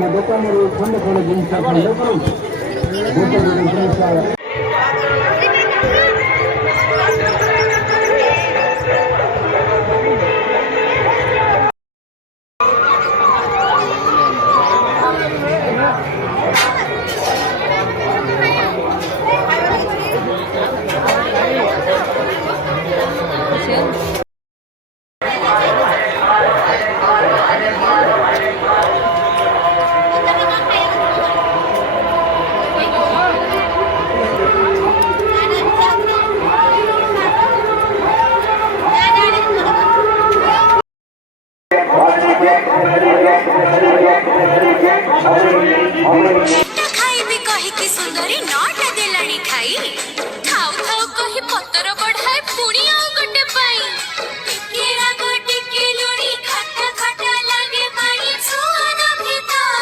ଆମ ଦୋକାନରୁ ଖଣ୍ଡେ ଖଣ୍ଡେ ଜିନିଷ ଖଣ୍ଡେ ଗୋଟେ ଜିନିଷ खाइबी कही कि सुंदरी नटा देलाणी खाई थाउ थाउ कही पतर बढ़ाए पुणी आउ गटे पाई टिके राग टिके लुणी खट्टा खट्टा लागे पानी सुन भितरे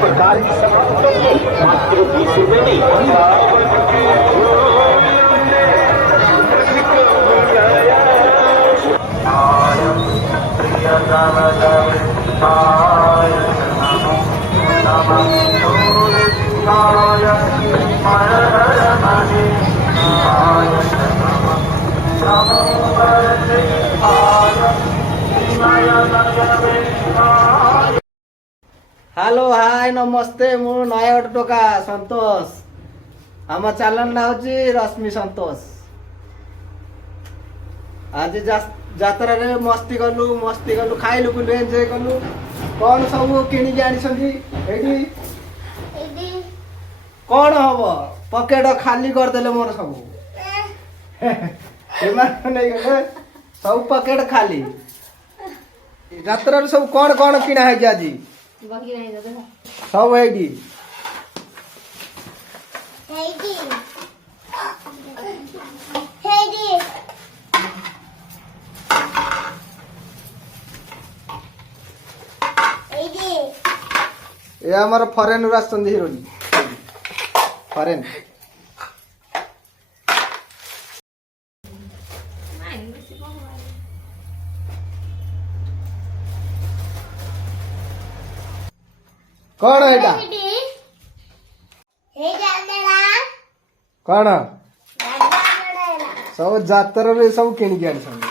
प्रकार की मात्र 20 रुपए नहीं हेलो हाय नमस्ते मु नयागढ़ टोका संतोष आम चैनल ना हूँ रश्मि संतोष। आज जात्रा रे मस्ती गलु खाइलु पिलु एंजॉय कलु कौन सब किनिकी आनी कौन हम पकेट खाली करदेले मोर सब नहीं गले सब पकेट खाली जात्रा सब कौन कौन किना है आज सब है ये हमारा फरेन आसुँच हिरो फरेन कौन है कौन सब जातर सब किणिक आनी